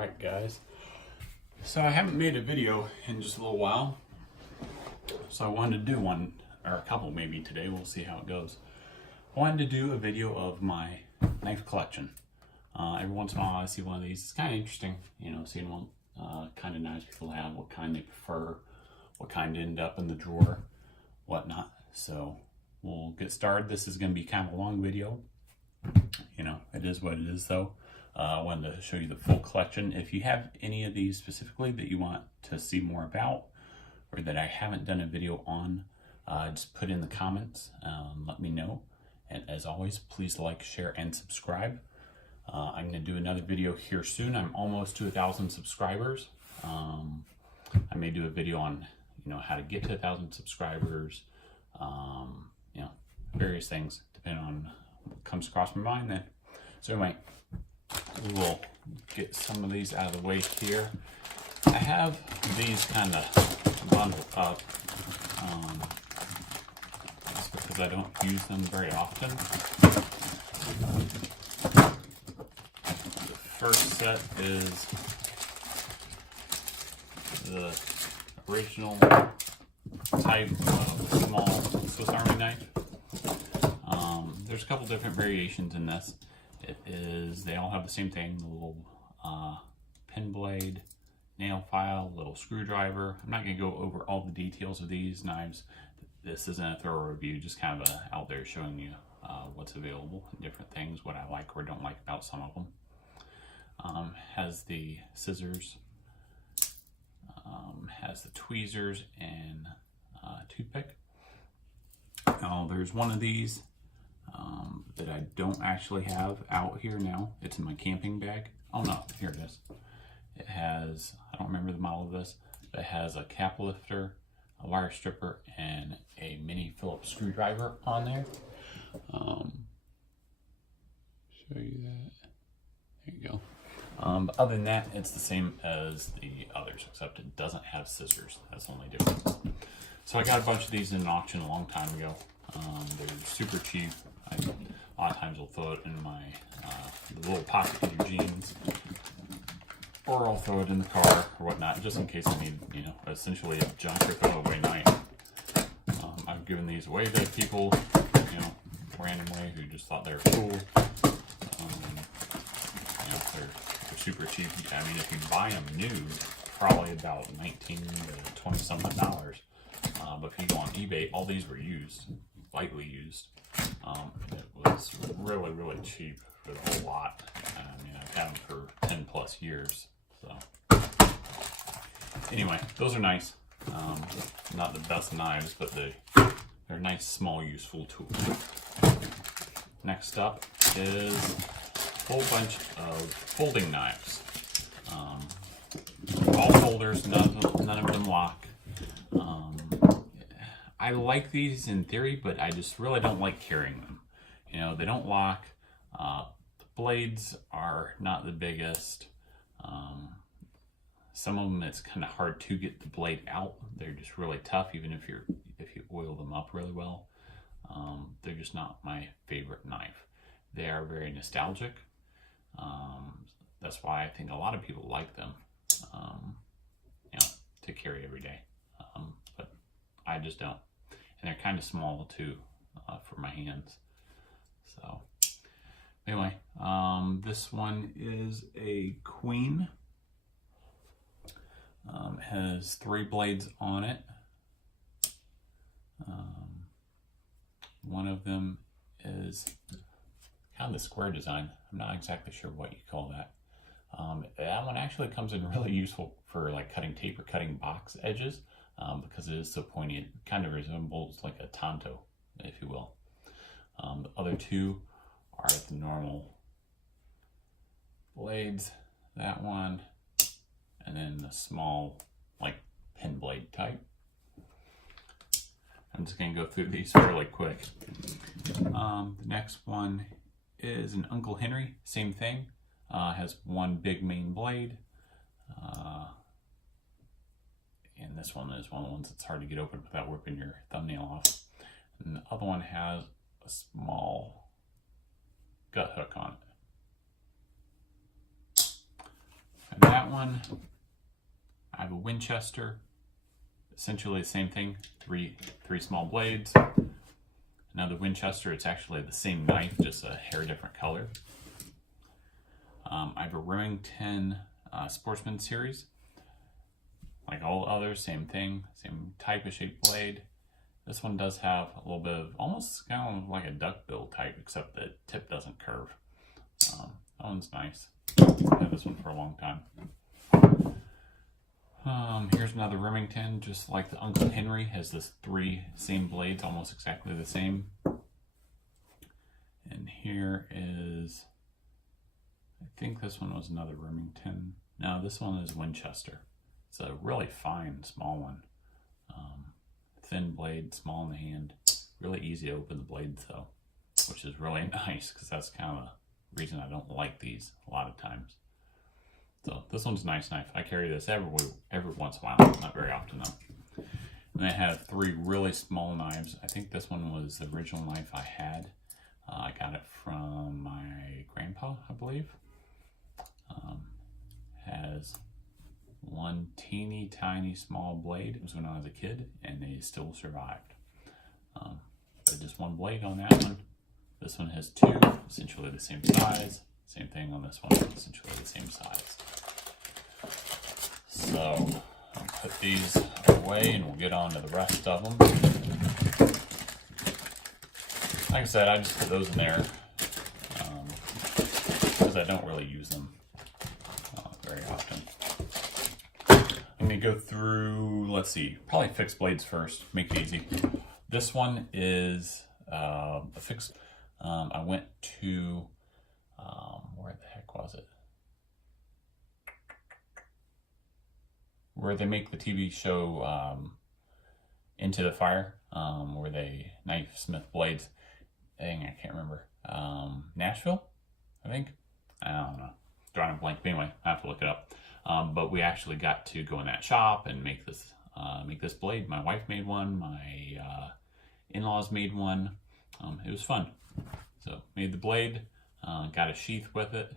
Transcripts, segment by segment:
Alright guys, so I haven't made a video in just a little while, so I wanted to do one, or a couple maybe today, we'll see how it goes. I wanted to do a video of my knife collection. Every once in a while I see one of these. It's kind of interesting, you know, seeing what kind of knives people have, what kind they prefer, what kind end up in the drawer, whatnot. So we'll get started. This is going to be kind of a long video. You know, it is what it is though. I wanted to show you the full collection. If you have any of these specifically that you want to see more about, or that I haven't done a video on, just put in the comments, let me know. And as always, please like, share, and subscribe. I'm going to do another video here soon. I'm almost to 1,000 subscribers. I may do a video on, you know, how to get to 1,000 subscribers, you know, various things, depending on what comes across my mind then. So anyway, we will get some of these out of the way here. I have these kind of bundled up, just because I don't use them very often. The first set is the original type of small Swiss Army knife. There's a couple different variations in this. They all have the same thing, the little pin blade, nail file, little screwdriver. I'm not going to go over all the details of these knives. This isn't a thorough review, just kind of out there showing you what's available, different things, what I like or don't like about some of them. Has the scissors, has the tweezers and toothpick. Now there's one of these that I don't actually have out here now. It's in my camping bag. Oh no, here it is. It has, I don't remember the model of this, but it has a cap lifter, a wire stripper, and a mini Phillips screwdriver on there. Show you that. There you go. But other than that, it's the same as the others, except it doesn't have scissors. That's the only difference. So I got a bunch of these in an auction a long time ago. They're super cheap. A lot of times I'll throw it in my the little pocket of your jeans, or I'll throw it in the car or whatnot, just in case I need, you know, essentially a junk or throwaway knife. I've given these away to people, you know, randomly, who just thought they were cool. You know, they're super cheap. I mean, if you buy them new, probably about $19 to $20-something. But if you go on eBay, all these were used, lightly used. It was really, really cheap for the whole lot. I mean, I've had them for 10 plus years. So anyway, those are nice. Not the best knives, but they're nice, small, useful tools. Next up is a whole bunch of folding knives. All folders, none of them lock. I like these in theory, but I just really don't like carrying them. You know, they don't lock. The blades are not the biggest. Some of them, it's kind of hard to get the blade out. They're just really tough, even if you oil them up really well. They're just not my favorite knife. They are very nostalgic. That's why I think a lot of people like them, you know, to carry every day. But I just don't. And they're kind of small too, for my hands. So anyway, this one is a Queen. Has 3 blades on it. One of them is kind of the square design. I'm not exactly sure what you call that. That one actually comes in really useful for like cutting tape or cutting box edges, because it is so pointy. It kind of resembles like a Tonto, if you will. The other 2 are the normal blades, that one, and then the small like pin blade type. I'm just going to go through these fairly quick. The next one is an Uncle Henry, same thing. Has one big main blade. And this one is one of the ones that's hard to get open without ripping your thumbnail off. And the other one has a small gut hook on it. that one, I have a Winchester, essentially the same thing, three small blades. Another Winchester, it's actually the same knife, just a hair different color. I have a Remington Sportsman series. Like all others, same thing, same type of shaped blade. This one does have a little bit of, almost kind of like a duckbill type, except the tip doesn't curve. That one's nice. I've had this one for a long time. Here's another Remington, just like the Uncle Henry, has this three same blades, almost exactly the same. And here is, I think this one was another Remington. No, this one is Winchester. It's a really fine, small one. Thin blade, small in the hand. Really easy to open the blade though, which is really nice because that's kind of the reason I don't like these a lot of times. So this one's a nice knife. I carry this every once in a while, not very often though. And I have three really small knives. I think this one was the original knife I had. I got it from my grandpa, I believe. Has one teeny tiny small blade. It was when I was a kid, and they still survived. But just one blade on that one. This one has two, essentially the same size. Same thing on this one, essentially the same size. So I'll put these away, and we'll get on to the rest of them. Like I said, I just put those in there because I don't really use them very often. I'm going to go through, let's see, probably fixed blades first, make it easy. This one is a fixed. I went to, where the heck was it? Where they make the TV show Into the Fire, where they knife smith blades. Dang, I can't remember. Nashville, I think. I don't know. Drawing a blank. Anyway, I have to look it up. But we actually got to go in that shop and make this blade. My wife made one. My in-laws made one. It was fun. So made the blade. Got a sheath with it.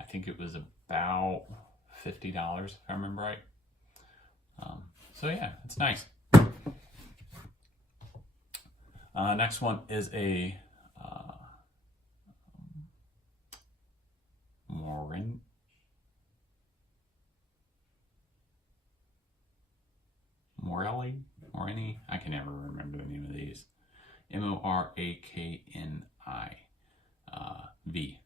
I think it was about $50 if I remember right. So yeah, it's nice. Next one is a Morini, I can never remember the name of these. Morakni V.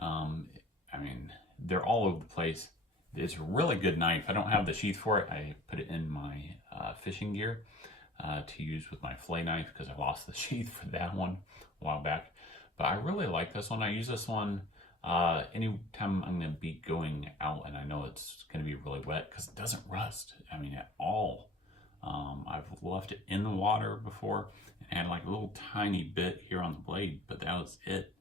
I mean, they're all over the place. It's a really good knife. I don't have the sheath for it. I put it in my fishing gear to use with my fillet knife because I lost the sheath for that one a while back. But I really like this one. I use this one anytime I'm going to be going out and I know it's going to be really wet because it doesn't rust. I mean, at all. I've left it in the water before and had like a little tiny bit here on the blade, but that was it.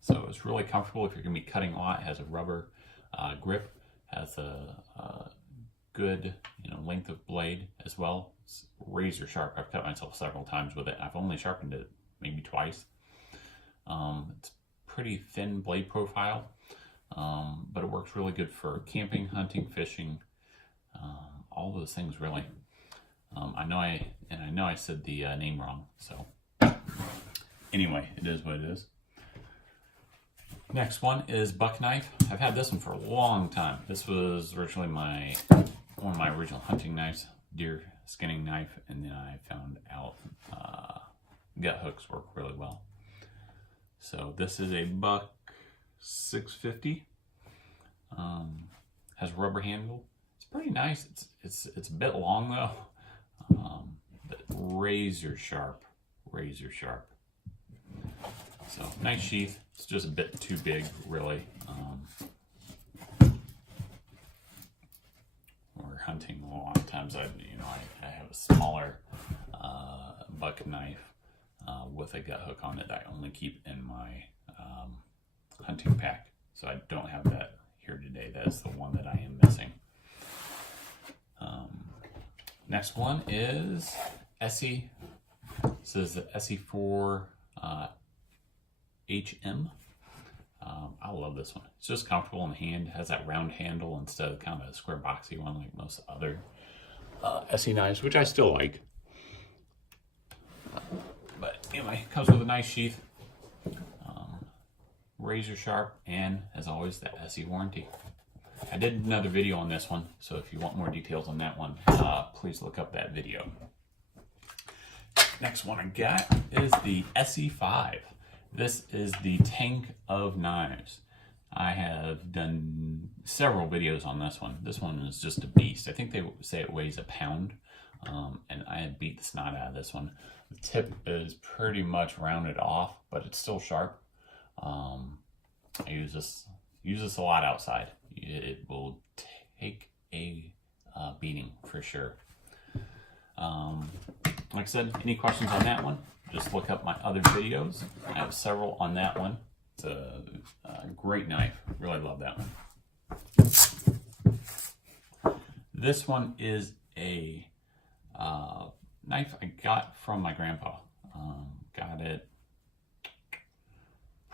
So it's really comfortable if you're going to be cutting a lot. It has a rubber grip, has a good length of blade as well. It's razor sharp. I've cut myself several times with it. I've only sharpened it maybe twice. It's pretty thin blade profile, but it works really good for camping, hunting, fishing, all those things really. I know I said the name wrong, so anyway, it is what it is. Next one is buck knife. I've had this one for a long time. This was originally one of my original hunting knives, deer skinning knife, and then I found out gut hooks work really well. So this is a buck 650. Has a rubber handle. It's pretty nice. It's a bit long though, but razor sharp. So nice sheath. It's just a bit too big, really. We're hunting a lot of times. I have a smaller buck knife with a gut hook on it that I only keep in my hunting pack. So I don't have that here today. That is the one that I am missing. Next one is Essie. This is the Essie 4 HM. I love this one. It's just comfortable in the hand. It has that round handle instead of kind of a square boxy one like most other SE knives, which I still like. But anyway, comes with a nice sheath, razor sharp, and as always, the SE warranty. I did another video on this one, so if you want more details on that one, please look up that video. Next one I got is the SE5. This is the tank of knives. I have done several videos on this one. This one is just a beast. I think they say it weighs a pound, and I have beat the snot out of this one. The tip is pretty much rounded off, but it's still sharp. I use this a lot outside. It will take a beating for sure. Like I said, any questions on that one, just look up my other videos. I have several on that one. It's a great knife. Really love that one. This one is a knife I got from my grandpa. Got it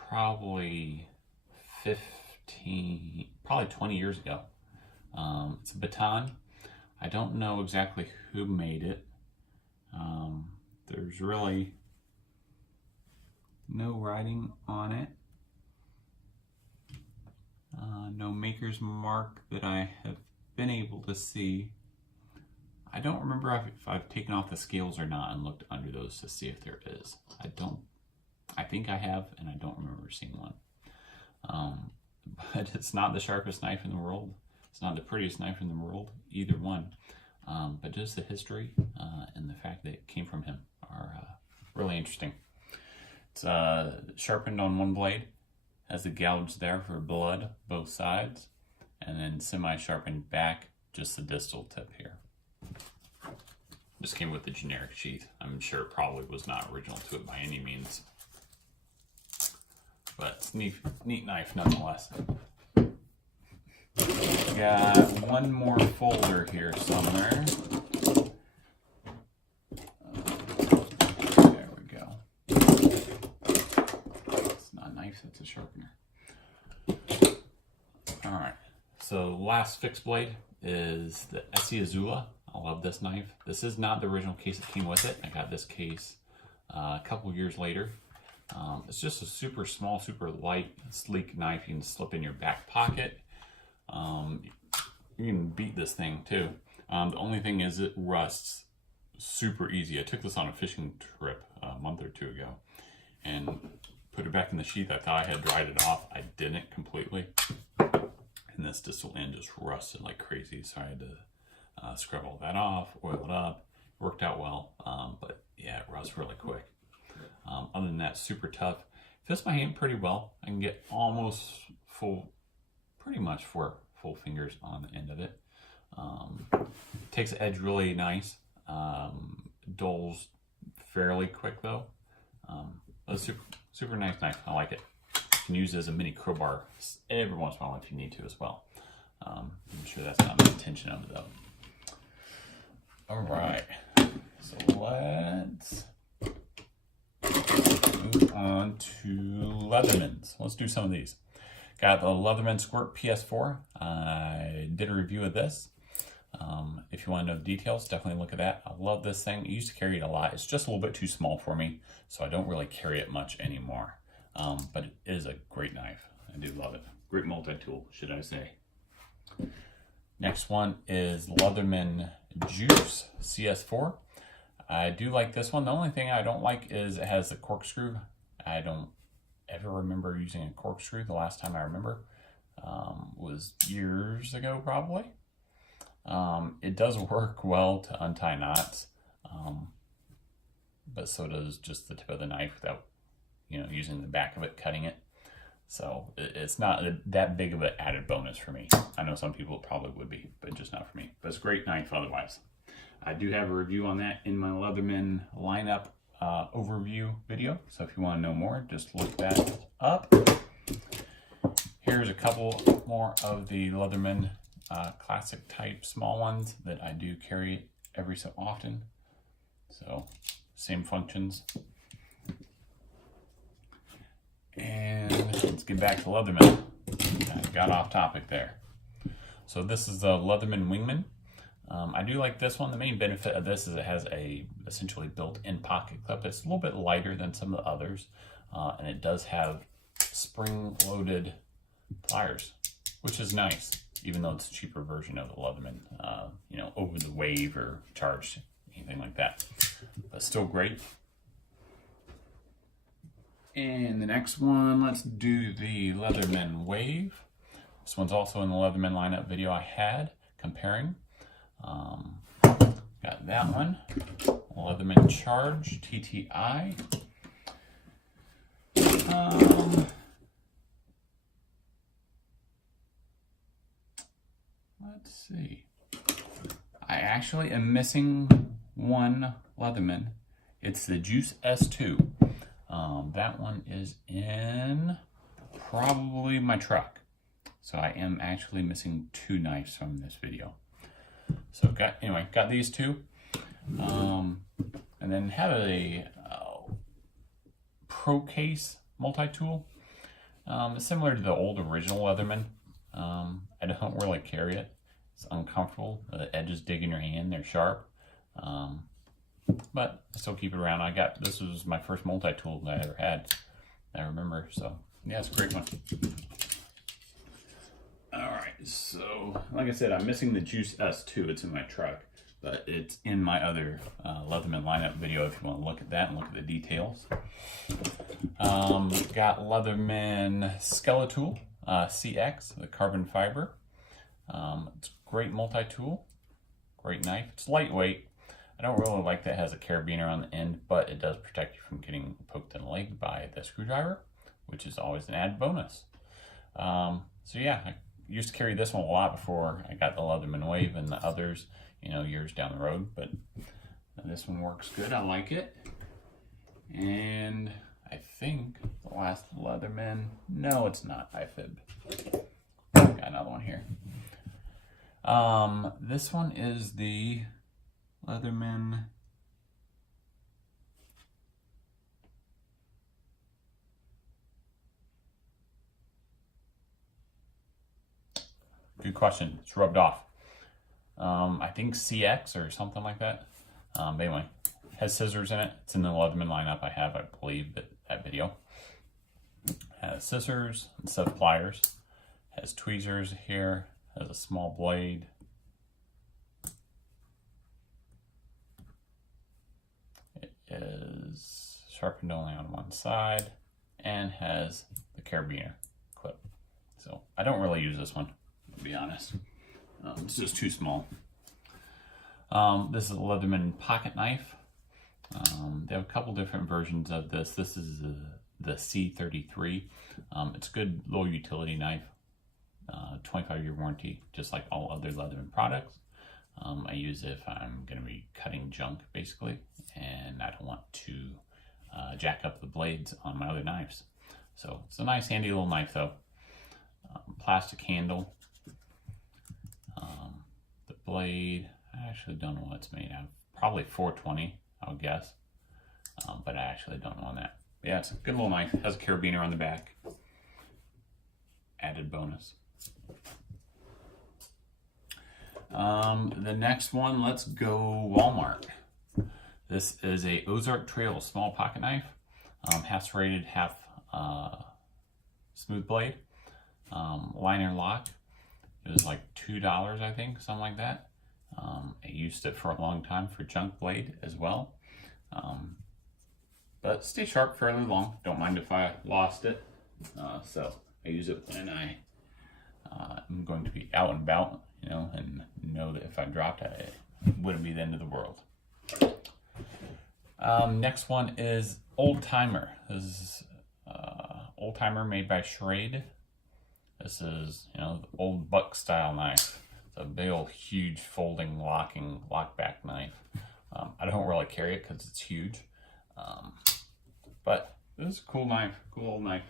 probably 20 years ago. It's a baton. I don't know exactly who made it. There's really no writing on it. No maker's mark that I have been able to see. I don't remember if I've taken off the scales or not and looked under those to see if there is. I think I have, and I don't remember seeing one. But it's not the sharpest knife in the world. It's not the prettiest knife in the world, either one. But just the history and the fact that it came from him are really interesting. It's sharpened on one blade, has the gouge there for blood, both sides, and then semi-sharpened back, just the distal tip here. This came with the generic sheath. I'm sure it probably was not original to it by any means. But it's neat knife nonetheless. Got one more folder here somewhere. There we go. It's not a knife, it's a sharpener. Alright, so last fixed blade is the SE Azula. I love this knife. This is not the original case that came with it. I got this case a couple years later. It's just a super small, super light, sleek knife you can slip in your back pocket. You can beat this thing too. The only thing is it rusts super easy. I took this on a fishing trip a month or two ago and put it back in the sheath. I thought I had dried it off. I didn't completely. And this distal end just rusted like crazy. So I had to scrub all that off, oil it up. Worked out well, but yeah, it rusts really quick. Other than that, super tough. Fits my hand pretty well. I can get almost full, pretty much 4 full fingers on the end of it. Takes the edge really nice. Dulls fairly quick though. But super nice knife. I like it. You can use it as a mini crowbar every once in a while if you need to as well. I'm sure that's not the intention of it though. All right, so let's move on to Leathermans. Let's do some of these. Got the Leatherman Squirt PS4. I did a review of this. If you want to know the details, definitely look at that. I love this thing. I used to carry it a lot. It's just a little bit too small for me, so I don't really carry it much anymore. But it is a great knife. I do love it. Great multi-tool, should I say. Next one is Leatherman Juice CS4. I do like this one. The only thing I don't like is it has the corkscrew. I don't ever remember using a corkscrew. The last time I remember was years ago probably. It does work well to untie knots, but so does just the tip of the knife without, using the back of it, cutting it. So it's not that big of an added bonus for me. I know some people probably would be, but just not for me. But it's a great knife otherwise. I do have a review on that in my Leatherman lineup overview video. So if you want to know more, just look that up. Here's a couple more of the Leatherman classic type small ones that I do carry every so often. So same functions. And let's get back to Leatherman. I got off topic there. So this is the Leatherman Wingman. I do like this one. The main benefit of this is it has a essentially built-in pocket clip. It's a little bit lighter than some of the others, and it does have spring-loaded pliers, which is nice, even though it's a cheaper version of the Leatherman, you know, over the wave or charged, anything like that. But still great. And the next one, let's do the Leatherman Wave. This one's also in the Leatherman lineup video I had comparing. Got that one, Leatherman Charge TTI. Let's see. I actually am missing one Leatherman. It's the Juice S2. That one is in probably my truck. So I am actually missing 2 knives from this video. So got these 2. And then have a Pro Case multi-tool. It's similar to the old original Leatherman. I don't really carry it. It's uncomfortable. The edges dig in your hand. They're sharp. But I still keep it around. This was my first multi-tool that I ever had, I remember. So yeah, it's a great one. All right, so like I said, I'm missing the Juice S2. It's in my truck, but it's in my other Leatherman lineup video if you want to look at that and look at the details. Got Leatherman Skeletool CX, the carbon fiber. It's a great multi-tool, great knife. It's lightweight. I don't really like that it has a carabiner on the end, but it does protect you from getting poked in the leg by the screwdriver, which is always an added bonus. So yeah, I used to carry this one a lot before I got the Leatherman Wave and the others, you know, years down the road, but this one works good. I like it. And I think the last Leatherman, no, it's not iFib. Got another one here. This one is the Leatherman good question. It's rubbed off. I think CX or something like that. But anyway, has scissors in it. It's in the Leatherman lineup I have, I believe, that video. Has scissors instead of pliers. Has tweezers here. Has a small blade. It is sharpened only on one side and has the carabiner clip. So I don't really use this one, to be honest. It's just too small. This is a Leatherman pocket knife. They have a couple different versions of this. This is the C33. It's a good low utility knife. 25-year warranty, just like all other Leatherman products. I use it if I'm going to be cutting junk, basically, and I don't want to jack up the blades on my other knives. So it's a nice, handy little knife, though. Plastic handle. The blade, I actually don't know what it's made out of. Probably 420, I would guess. But I actually don't know on that. But yeah, it's a good little knife. It has a carabiner on the back. Added bonus. The next one, let's go Walmart. This is a Ozark Trail small pocket knife. Half serrated, half smooth blade. Liner lock. It was like $2, I think, something like that. I used it for a long time for junk blade as well. But stay sharp fairly long. Don't mind if I lost it. So I use it when I'm going to be out and about, you know, and know that if I dropped it, it wouldn't be the end of the world. Next one is Old Timer. This is Old Timer made by Schrade. This is, you know, the old buck style knife. It's a big old huge folding locking lockback knife. I don't really carry it because it's huge. But this is a cool knife, cool old knife.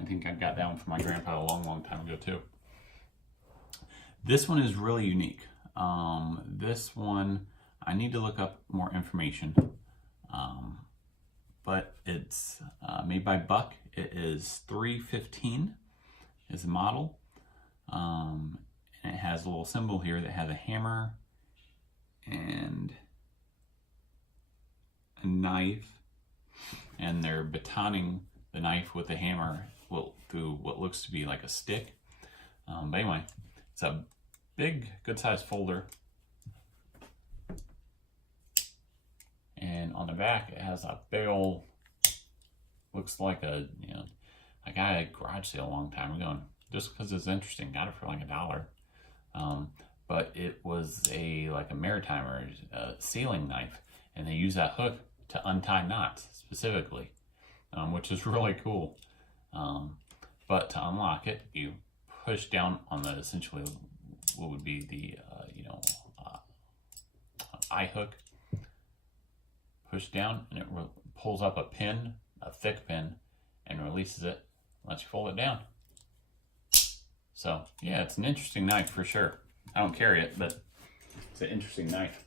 I think I got that one from my grandpa a long time ago too. This one is really unique. This one, I need to look up more information. but it's made by Buck. It is 315 is the model. And it has a little symbol here that has a hammer and a knife, and they're batoning the knife with the hammer through what looks to be like a stick. But anyway, it's a big, good sized folder. And on the back, it has a big old, looks like a, I got a garage sale a long time ago, just because it's interesting. Got it for like $1. But it was like a maritime or a sailing knife, and they use that hook to untie knots specifically, which is really cool. But to unlock it, you push down on the essentially what would be the eye hook. Push down, and it pulls up a pin, a thick pin, and releases it. Lets you fold it down. So yeah, it's an interesting knife for sure. I don't carry it, but it's an interesting knife.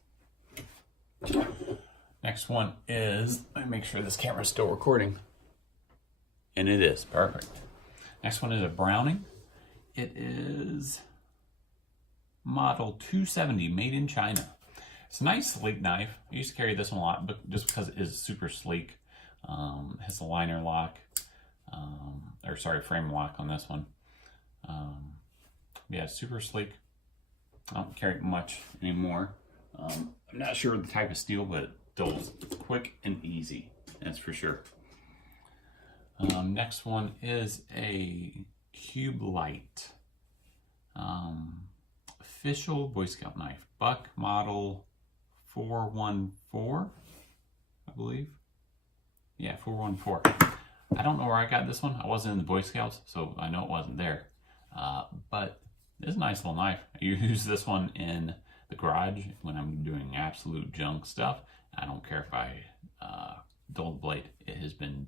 Next one is, let me make sure this camera is still recording. And it is, perfect. Next one is a Browning. It is model 270, made in China. It's a nice sleek knife. I used to carry this one a lot, but just because it is super sleek. It has a liner lock, frame lock on this one. Yeah, super sleek. I don't carry it much anymore. I'm not sure the type of steel, but it does quick and easy, that's for sure. Next one is a Cube Light. Official Boy Scout knife. Buck model 414, I believe. Yeah, 414. I don't know where I got this one. I wasn't in the Boy Scouts, so I know it wasn't there. But it's a nice little knife. I use this one in the garage when I'm doing absolute junk stuff. I don't care if I dull the blade. It has been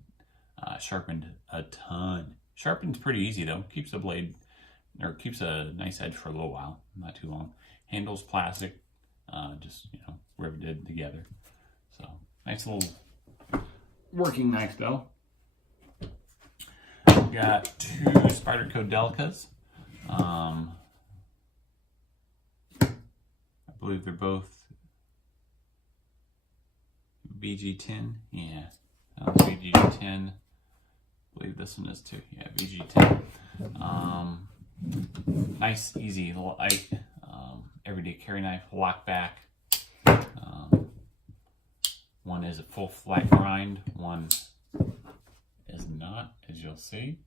sharpened a ton. Sharpen's pretty easy though. Keeps the blade, or keeps a nice edge for a little while, not too long. Handle's plastic, just riveted together. So nice little working knife though. Got two Spyderco Delicas. I believe they're both BG10. Yeah, BG10. I believe this one is too. Yeah, BG10. Nice, easy, light, everyday carry knife. Lock back. One is a full flat grind. One is not, as you'll see.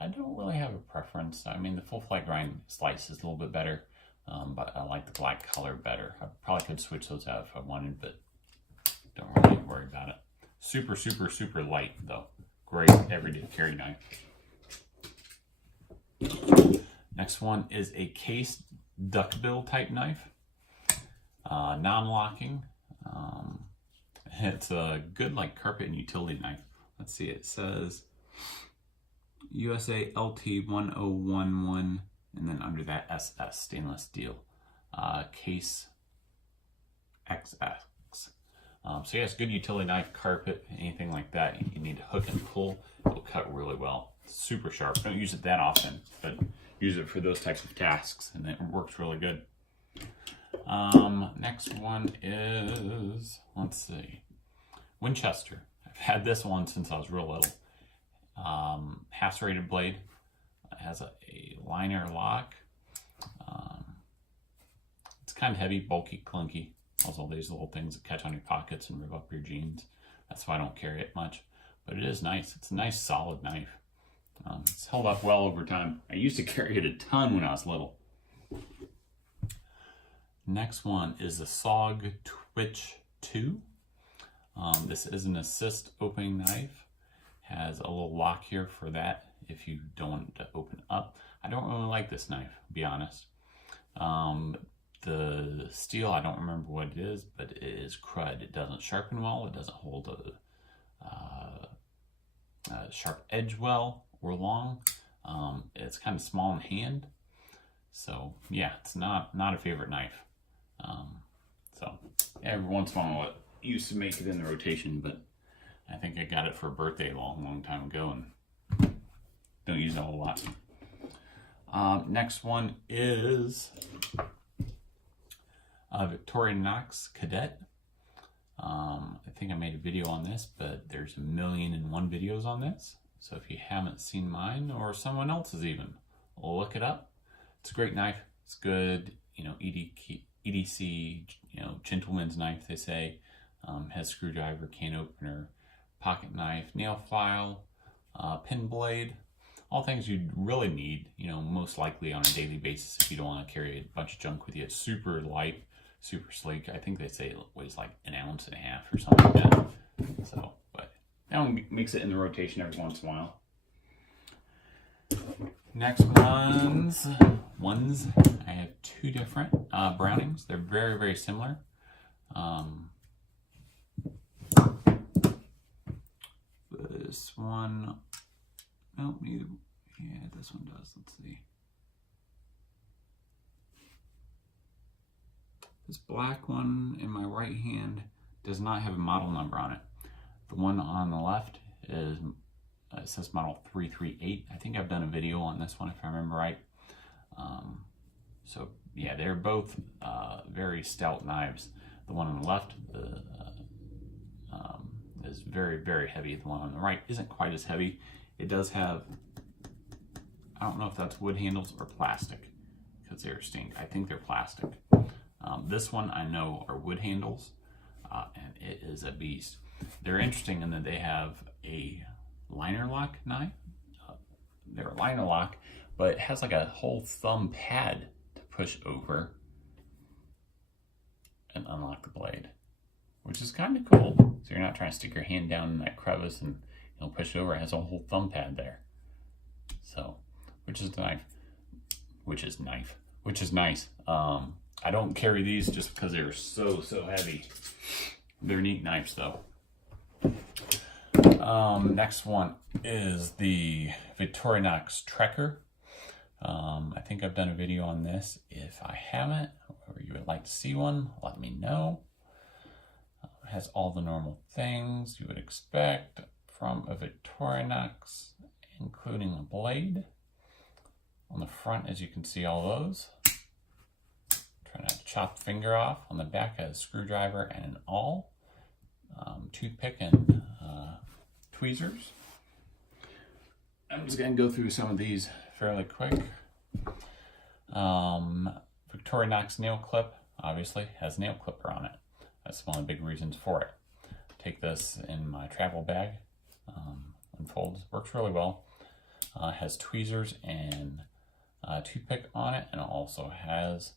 I don't really have a preference. I mean, the full flat grind slice is a little bit better, but I like the black color better. I probably could switch those out if I wanted, but don't really worry about it. Super, super, super light though. Great everyday carry knife. Next one is a case duckbill type knife. Non-locking. It's a good carpet and utility knife. Let's see, it says USA LT 1011, and then under that SS, stainless steel. Case XX. So yeah, it's a good utility knife, carpet, anything like that. You need to hook and pull. It'll cut really well. It's super sharp. Don't use it that often, but use it for those types of tasks, and it works really good. Next one is, let's see, Winchester. I've had this one since I was real little. Half serrated blade. It has a liner lock. It's kind of heavy, bulky, clunky. Also, these little things that catch on your pockets and rip up your jeans. That's why I don't carry it much. But it is nice. It's a nice, solid knife. It's held up well over time. I used to carry it a ton when I was little. Next one is the SOG Twitch 2. This is an assist opening knife. Has a little lock here for that if you don't want it to open up. I don't really like this knife, to be honest. The steel, I don't remember what it is, but it is crud. It doesn't sharpen well. It doesn't hold a sharp edge well or long. It's kind of small in hand. So yeah, it's not a favorite knife. So every once in a while it used to make it in the rotation, but I think I got it for a birthday a long time ago and don't use it a whole lot. Next one is Victorinox Cadet. I think I made a video on this, but there's 1,000,001 videos on this. So if you haven't seen mine or someone else's even, look it up. It's a great knife. It's good, you know, EDC, you know, gentleman's knife, they say. Has screwdriver, can opener, pocket knife, nail file, pin blade. All things you'd really need, you know, most likely on a daily basis if you don't want to carry a bunch of junk with you. It's super light, super sleek. I think they say it weighs like 1.5 ounces or something like that. So, but that one makes it in the rotation every once in a while. Next ones, I have 2 different Brownings. They're very, very similar. This one, oh, maybe, yeah, this one does. Let's see. This black one in my right hand does not have a model number on it. The one on the left is, it says model 338. I think I've done a video on this one if I remember right. So yeah, they're both very stout knives. The one on the left is very, very heavy. The one on the right isn't quite as heavy. It does have, I don't know if that's wood handles or plastic because they're stained. I think they're plastic. This one I know are wood handles, and it is a beast. They're interesting in that they have a liner lock knife. They're a liner lock, but it has like a whole thumb pad to push over and unlock the blade, which is kind of cool. So you're not trying to stick your hand down in that crevice and, you know, push it over. It has a whole thumb pad there. So, which is nice. I don't carry these just because they're so heavy. They're neat knives though. Next one is the Victorinox Trekker. I think I've done a video on this. If I haven't, or you would like to see one, let me know. It has all the normal things you would expect from a Victorinox, including a blade. On the front, as you can see, all those. Try not to chop the finger off. On the back, has a screwdriver and an awl, toothpick, and tweezers. I'm just going to go through some of these fairly quick. Victorinox nail clip, obviously, has a nail clipper on it. That's one of the big reasons for it. Take this in my travel bag. Unfolds, works really well. Has tweezers and toothpick on it, and it also has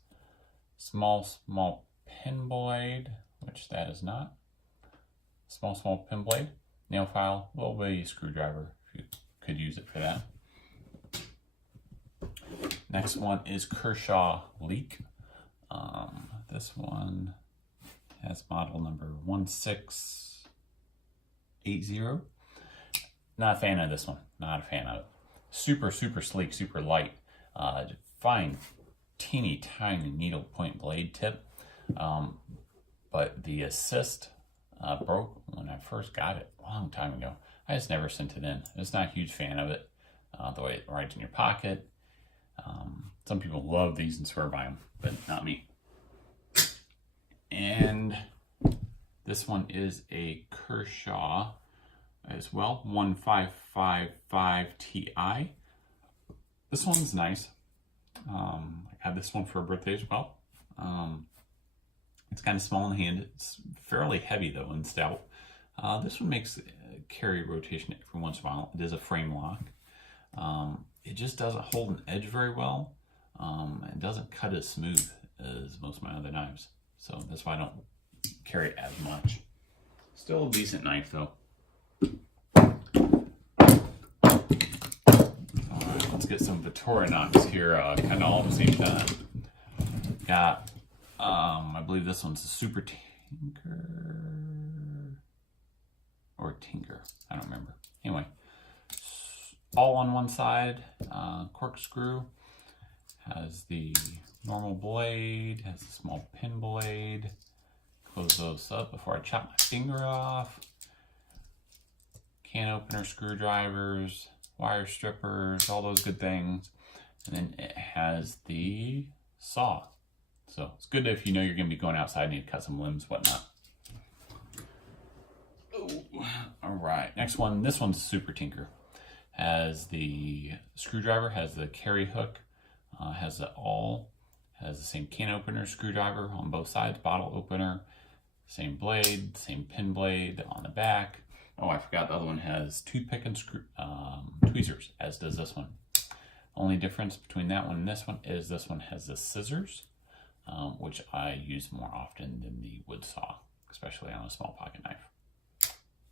small pin blade, which that is not. Small pin blade, nail file, little bitty screwdriver if you could use it for that. Next one is Kershaw Leek. This one has model number 1680. Not a fan of this one. Not a fan of it. Super sleek, super light. Fine, teeny tiny needle point blade tip. But the assist broke when I first got it a long time ago. I just never sent it in. I was not a huge fan of it. The way it rides in your pocket. Some people love these and swear by them, but not me. And this one is a Kershaw as well, 1555 Ti. This one's nice. I had this one for a birthday as well. It's kind of small in the hand. It's fairly heavy though and stout. This one makes carry rotation every once in a while. It is a frame lock. It just doesn't hold an edge very well. It doesn't cut as smooth as most of my other knives. So that's why I don't carry it as much. Still a decent knife though. Alright, let's get some Victorinox here, kind of all at the same time. Got, I believe this one's a Super Tinker, or Tinker, I don't remember. Anyway, all on one side, corkscrew, has the normal blade, has a small pin blade. Close those up before I chop my finger off. can opener screwdrivers, wire strippers, all those good things. And then it has the saw. So it's good if you know you're going to be going outside and you need to cut some limbs, whatnot. All right, next one. This one's Super Tinker. Has the screwdriver, has the carry hook, has the awl, has the same can opener screwdriver on both sides, bottle opener, same blade, same pin blade on the back. Oh, I forgot the other one has toothpick and tweezers, as does this one. Only difference between that one and this one is this one has the scissors, which I use more often than the wood saw, especially on a small pocket knife.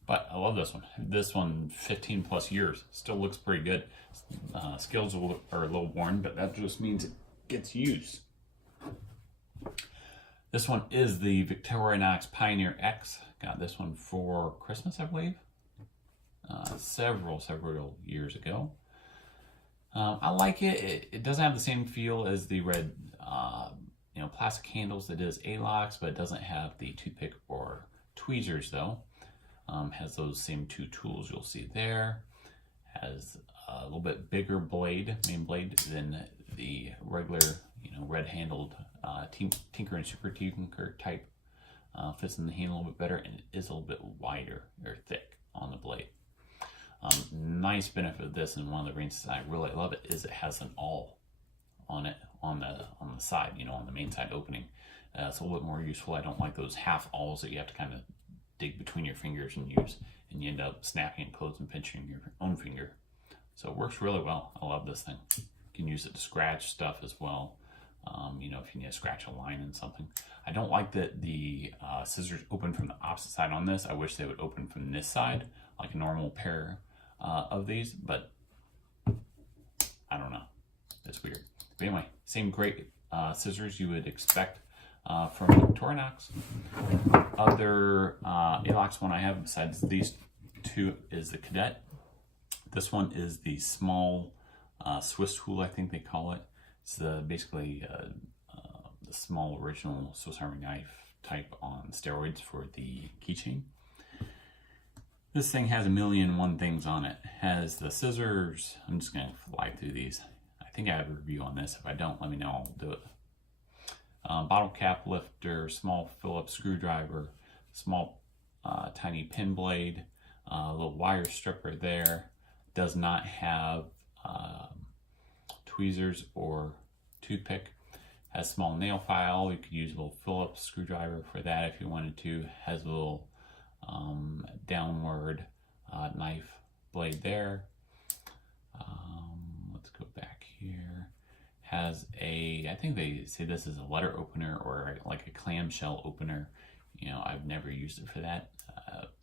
But I love this one. This one, 15 plus years, still looks pretty good. Skills are a little worn, but that just means it gets used. This one is the Victorinox Pioneer X. Got this one for Christmas, I believe. Several years ago. I like it. It doesn't have the same feel as the red, plastic handles that is A-locks, but it doesn't have the toothpick or tweezers though. Has those same two tools you'll see there. Has a little bit bigger blade, main blade, than the regular, red-handled Tinker and Super Tinker type. Fits in the hand a little bit better, and it is a little bit wider or thick on the blade. Nice benefit of this, and one of the reasons I really love it is it has an awl on it on the side, on the main side opening. It's a little bit more useful. I don't like those half awls that you have to kind of dig between your fingers and use, and you end up snapping it closed and pinching your own finger. So it works really well. I love this thing. You can use it to scratch stuff as well. If you need to scratch a line in something. I don't like that the scissors open from the opposite side on this. I wish they would open from this side, like a normal pair of these, but I don't know. It's weird. But anyway, same great scissors you would expect from Victorinox. Other A-locks one I have besides these two is the Cadet. This one is the small Swiss tool, I think they call it. It's basically the small original Swiss Army knife type on steroids for the keychain. This thing has 1,000,001 things on it. It has the scissors. I'm just going to fly through these. I think I have a review on this. If I don't, let me know. I'll do it. Bottle cap lifter, small Phillips screwdriver, small tiny pin blade, a little wire stripper there. Does not have tweezers or toothpick. Has small nail file. You could use a little Phillips screwdriver for that if you wanted to. Has a little downward knife blade there. Let's go back here. Has I think they say this is a letter opener or like a clamshell opener. I've never used it for that.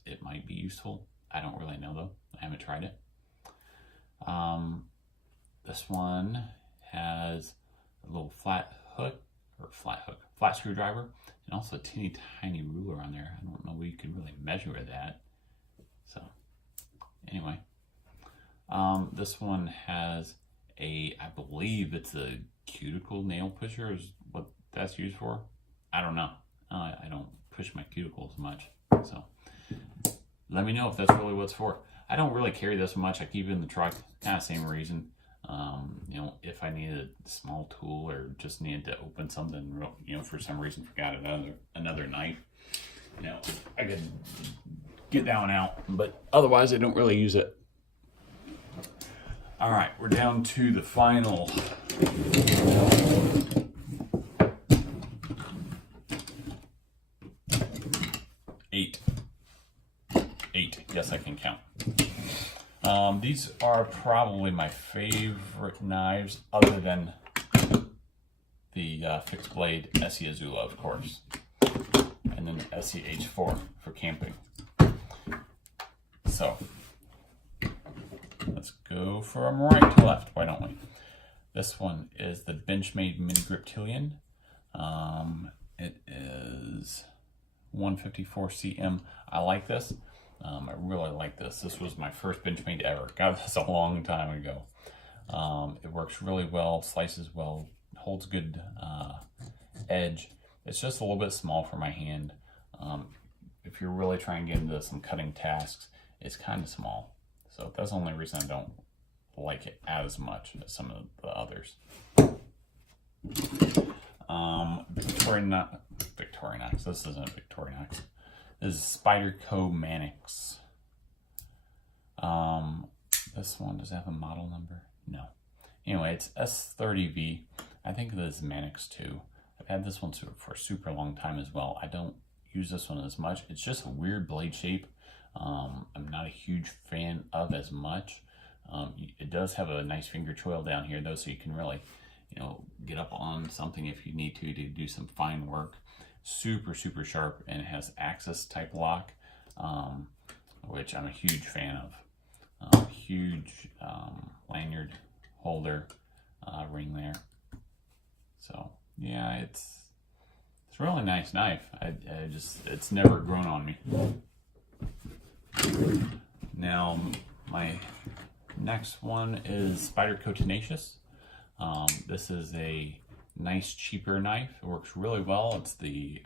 It might be useful. I don't really know though. I haven't tried it. This one has a little flat screwdriver, and also a teeny tiny ruler on there. I don't know where you can really measure that. So anyway, this one has I believe it's a cuticle nail pusher is what that's used for. I don't know. I don't push my cuticles much, so let me know if that's really what it's for. I don't really carry this much. I keep it in the truck, kind of same reason. If I need a small tool or just needed to open something, for some reason forgot another knife, I could get that one out. But otherwise, I don't really use it. All right, we're down to the final. Eight. Yes, I can count. These are probably my favorite knives, other than the fixed blade Essie Azula, of course, and then the Essie H4 for camping. So let's go from right to left. Why don't we? This one is the Benchmade Mini Grip Tillion. It is 154 cm. I like this. I really like this. This was my first Benchmade ever. Got this a long time ago. It works really well, slices well, holds good edge. It's just a little bit small for my hand. If you're really trying to get into some cutting tasks, it's kind of small. So that's the only reason I don't like it as much as some of the others. Victorinox. This isn't Victorinox. This is Spyderco Manix. This one, does it have a model number? No. Anyway, it's S30V. I think this is Manix too. I've had this one for a super long time as well. I don't use this one as much. It's just a weird blade shape. I'm not a huge fan of as much. It does have a nice finger choil down here though, so you can really, get up on something if you need to do some fine work. Super, super sharp, and it has axis type lock, which I'm a huge fan of. Huge lanyard holder ring there. So yeah, it's a really nice knife. It's never grown on me. Now my next one is Spyderco Tenacious. This is a nice cheaper knife. It works really well. It's the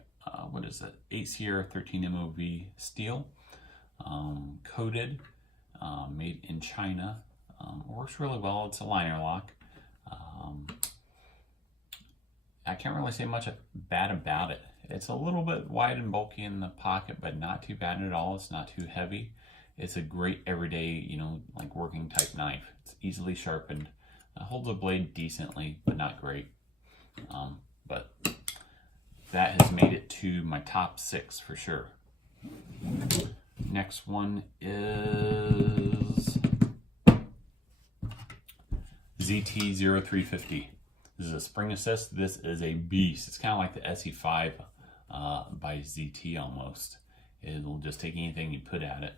8 Sierra 13 MOV steel, coated, made in China. Works really well. It's a liner lock. I can't really say much bad about it. It's a little bit wide and bulky in the pocket, but not too bad at all. It's not too heavy. It's a great everyday, like working type knife. It's easily sharpened. Holds the blade decently, but not great. But that has made it to my top 6 for sure. Next one is ZT-0350. This is a spring assist. This is a beast. It's kind of like the SE5 by ZT almost. It'll just take anything you put at it.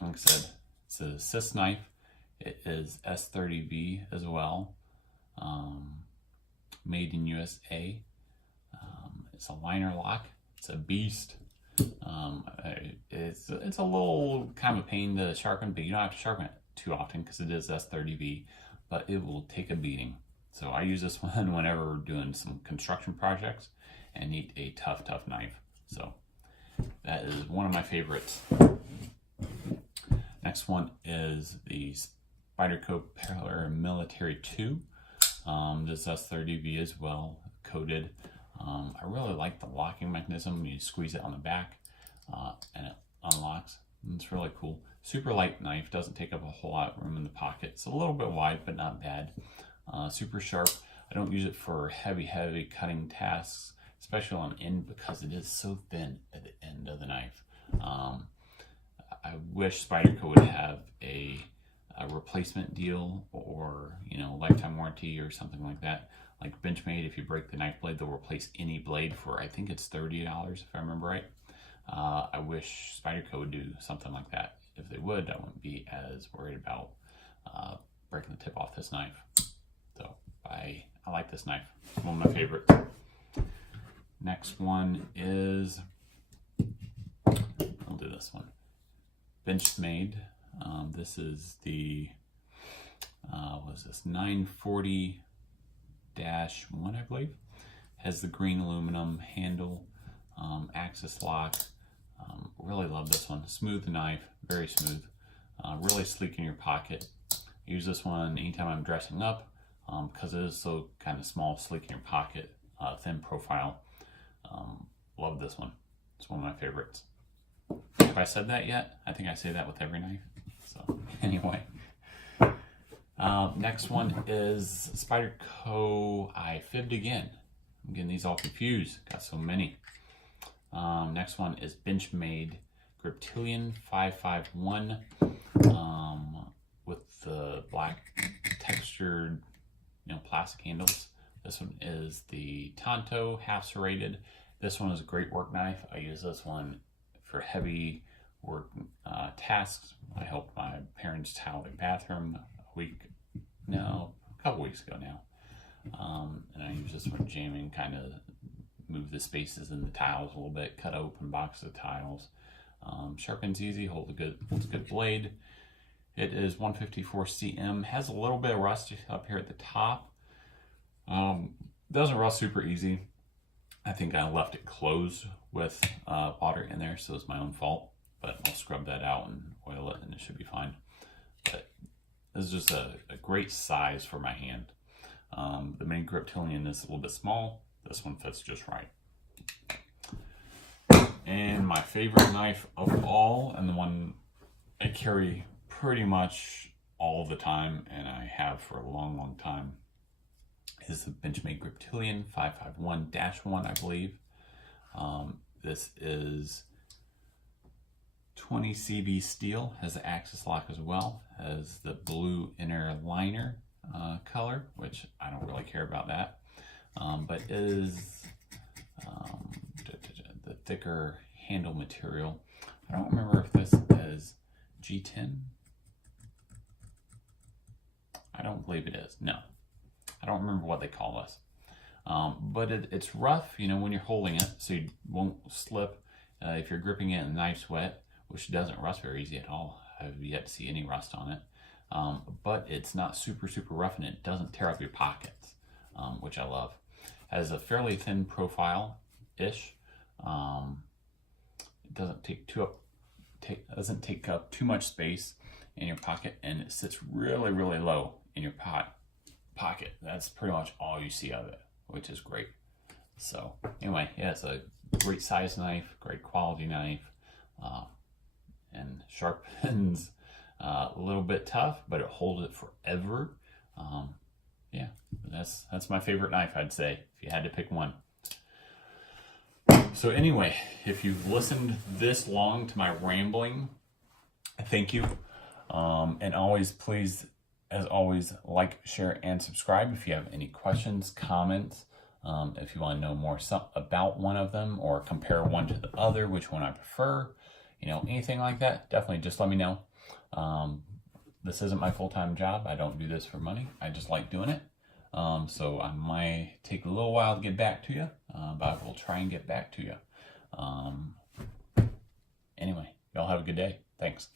Like I said, it's an assist knife. It is S30V as well. Made in USA. It's a liner lock. It's a beast. It's a little kind of a pain to sharpen, but you don't have to sharpen it too often because it is S30V, but it will take a beating. So I use this one whenever we're doing some construction projects and need a tough knife. So that is one of my favorites. Next one is the Spyderco Paramilitary 2. This S30V as well, coated. I really like the locking mechanism. You squeeze it on the back and it unlocks. It's really cool. Super light knife, doesn't take up a whole lot of room in the pocket. It's a little bit wide, but not bad. Super sharp. I don't use it for heavy cutting tasks, especially on the end because it is so thin at the end of the knife. I wish Spyderco would have a replacement deal or lifetime warranty or something like that. Like Benchmade, if you break the knife blade, they'll replace any blade for, I think it's $30 if I remember right. I wish Spyderco would do something like that. If they would, I wouldn't be as worried about breaking the tip off this knife. So I like this knife. It's one of my favorites. Next one is, I'll do this one. Benchmade. This is the, what is this, 940-1, I believe. Has the green aluminum handle, axis lock. Really love this one. Smooth knife, very smooth. Really sleek in your pocket. I use this one anytime I'm dressing up because it is so kind of small, sleek in your pocket, thin profile. Love this one. It's one of my favorites. Have I said that yet? I think I say that with every knife. So anyway. Next one is Spyderco. I fibbed again. I'm getting these all confused. Got so many. Next one is Benchmade Griptilian 551 with the black textured plastic handles. This one is the Tonto half serrated. This one is a great work knife. I use this one for heavy work tasks. I helped my parents tile their bathroom a couple weeks ago now. And I use this one jamming, kind of move the spaces in the tiles a little bit, cut open box of tiles. Sharpens easy, holds a good blade. It is 154 cm, has a little bit of rust up here at the top. Doesn't rust super easy. I think I left it closed with water in there, so it's my own fault. but I'll scrub that out and oil it and it should be fine. But this is just a great size for my hand. The Mini Griptilian is a little bit small. This one fits just right. And my favorite knife of all, and the one I carry pretty much all the time, and I have for a long, long time, is the Benchmade Griptilian 551-1, I believe. This is 20 CV steel, has the axis lock as well, has the blue inner liner color, which I don't really care about that, but is the thicker handle material. I don't remember if this is G10. I don't believe it is. No, I don't remember what they call this. But it's rough, you know, when you're holding it, so you won't slip. If you're gripping it and the knife's wet, which doesn't rust very easy at all. I've yet to see any rust on it. But it's not super, super rough, and it doesn't tear up your pockets, which I love. Has a fairly thin profile-ish. It doesn't doesn't take up too much space in your pocket, and it sits really, really low in your pocket. That's pretty much all you see of it, which is great. So anyway, yeah, it's a great size knife, great quality knife, and sharpens a little bit tough, but it holds it forever. Yeah, that's my favorite knife, I'd say, if you had to pick one. So anyway, if you've listened this long to my rambling, thank you. And always, please, as always, like, share, and subscribe if you have any questions, comments. If you want to know more about one of them or compare one to the other, which one I prefer, you know, anything like that, definitely just let me know. This isn't my full-time job. I don't do this for money. I just like doing it. So I might take a little while to get back to you, but I will try and get back to you. Anyway, y'all have a good day. Thanks.